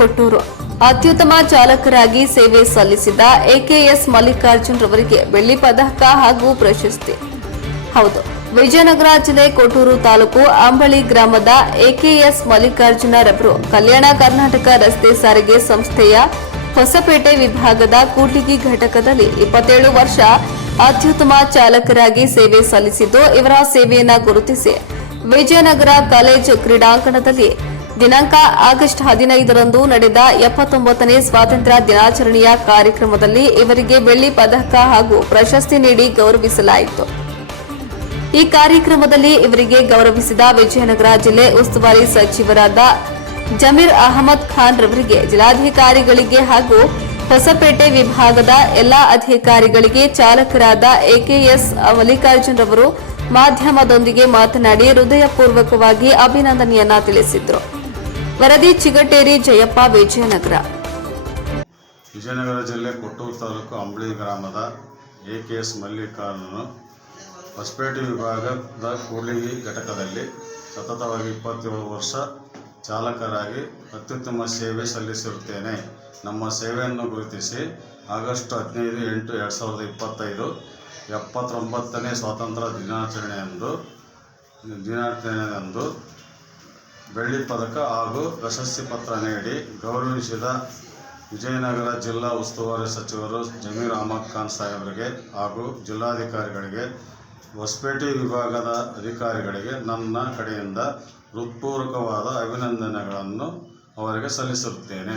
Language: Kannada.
ಕೊಟ್ಟೂರು. ಅತ್ಯುತ್ತಮ ಚಾಲಕರಾಗಿ ಸೇವೆ ಸಲ್ಲಿಸಿದ ಎಕೆಎಸ್ ಮಲ್ಲಿಕಾರ್ಜುನ್ ರವರಿಗೆ ಬೆಳ್ಳಿ ಪದಕ ಹಾಗೂ ಪ್ರಶಸ್ತಿ. ಹೌದು, ವಿಜಯನಗರ ಜಿಲ್ಲೆ ಕೊಟ್ಟೂರು ತಾಲೂಕು ಅಂಬಳಿ ಗ್ರಾಮದ ಎಕೆಎಸ್ ಮಲ್ಲಿಕಾರ್ಜುನ ರವರು ಕಲ್ಯಾಣ ಕರ್ನಾಟಕ ರಸ್ತೆ ಸಾರಿಗೆ ಸಂಸ್ಥೆಯ ಹೊಸಪೇಟೆ ವಿಭಾಗದ ಕೂಟಿಗಿ ಘಟಕದಲ್ಲಿ ಇಪ್ಪತ್ತೇಳು ವರ್ಷ ಅತ್ಯುತ್ತಮ ಚಾಲಕರಾಗಿ ಸೇವೆ ಸಲ್ಲಿಸಿದ್ದು, ಇವರ ಸೇವೆಯನ್ನು ಗುರುತಿಸಿ ವಿಜಯನಗರ ಕಾಲೇಜು ಕ್ರೀಡಾಂಗಣದಲ್ಲಿ ದಿನಾಂಕ ಆಗಸ್ಟ್ ಹದಿನೈದರಂದು ನಡೆದ ಎಪ್ಪತ್ತೊಂಬತ್ತನೇ ಸ್ವಾತಂತ್ರ್ಯ ದಿನಾಚರಣೆಯ ಕಾರ್ಯಕ್ರಮದಲ್ಲಿ ಇವರಿಗೆ ಬೆಳ್ಳಿ ಪದಕ ಹಾಗೂ ಪ್ರಶಸ್ತಿ ನೀಡಿ ಗೌರವಿಸಲಾಯಿತು. ಈ ಕಾರ್ಯಕ್ರಮದಲ್ಲಿ ಇವರಿಗೆ ಗೌರವಿಸಿದ ವಿಜಯನಗರ ಜಿಲ್ಲೆ ಉಸ್ತುವಾರಿ ಸಚಿವರಾದ ಜಮೀರ್ ಅಹಮದ್ ಖಾನ್ ರವರಿಗೆ, ಜಿಲ್ಲಾಧಿಕಾರಿಗಳಿಗೆ ಹಾಗೂ ಹೊಸಪೇಟೆ ವಿಭಾಗದ ಎಲ್ಲಾ ಅಧಿಕಾರಿಗಳಿಗೆ ಚಾಲಕರಾದ ಎಕೆಎಸ್ ಮಲ್ಲಿಕಾರ್ಜುನ್ ರವರು ಮಾಧ್ಯಮದೊಂದಿಗೆ ಮಾತನಾಡಿ ಹೃದಯಪೂರ್ವಕವಾಗಿ ಅಭಿನಂದನೆಯನ್ನ ತಿಳಿಸಿದ್ರು. ವರದಿ ಚಿಗಟೇರಿ ಜಯಪ್ಪ ವಿಜಯನಗರ. ವಿಜಯನಗರ ಜಿಲ್ಲೆ ಕೊಟ್ಟೂರು ತಾಲೂಕು ಅಂಬಳಿ ಗ್ರಾಮದ A K S Mallikarjuna Hospet ವಿಭಾಗದ ಕೂಡ್ಲಿಗಿ ಘಟಕದಲ್ಲಿ ಸತತವಾಗಿ ಇಪ್ಪತ್ತೇಳು ವರ್ಷ ಚಾಲಕರಾಗಿ ಅತ್ಯುತ್ತಮ ಸೇವೆ ಸಲ್ಲಿಸಿರುತ್ತೇನೆ. ನಮ್ಮ ಸೇವೆಯನ್ನು ಗುರುತಿಸಿ ಆಗಸ್ಟ್ ಹದಿನೈದು ಎಂಟು ಎರಡು ಸಾವಿರದ ಇಪ್ಪತ್ತೈದು, ಎಪ್ಪತ್ತೊಂಬತ್ತನೇ ಸ್ವಾತಂತ್ರ್ಯ ದಿನಾಚರಣೆಯಂದು ದಿನಾಚರಣೆಯಂದು ಬೆಳ್ಳಿ ಪದಕ ಹಾಗೂ ಪ್ರಶಸ್ತಿ ಪತ್ರ ನೀಡಿ ಗೌರವಿಸಿದ ವಿಜಯನಗರ ಜಿಲ್ಲಾ ಉಸ್ತುವಾರಿ ಸಚಿವರು ಜಮೀರ್ ಅಹಮದ್ ಖಾನ್ ಸಾಹೇಬರಿಗೆ ಹಾಗೂ ಜಿಲ್ಲಾಧಿಕಾರಿಗಳಿಗೆ, ಹೊಸಪೇಟೆ ವಿಭಾಗದ ಅಧಿಕಾರಿಗಳಿಗೆ ನನ್ನ ಕಡೆಯಿಂದ ಹೃತ್ಪೂರ್ವಕವಾದ ಅಭಿನಂದನೆಗಳನ್ನು ಅವರಿಗೆ ಸಲ್ಲಿಸುತ್ತೇನೆ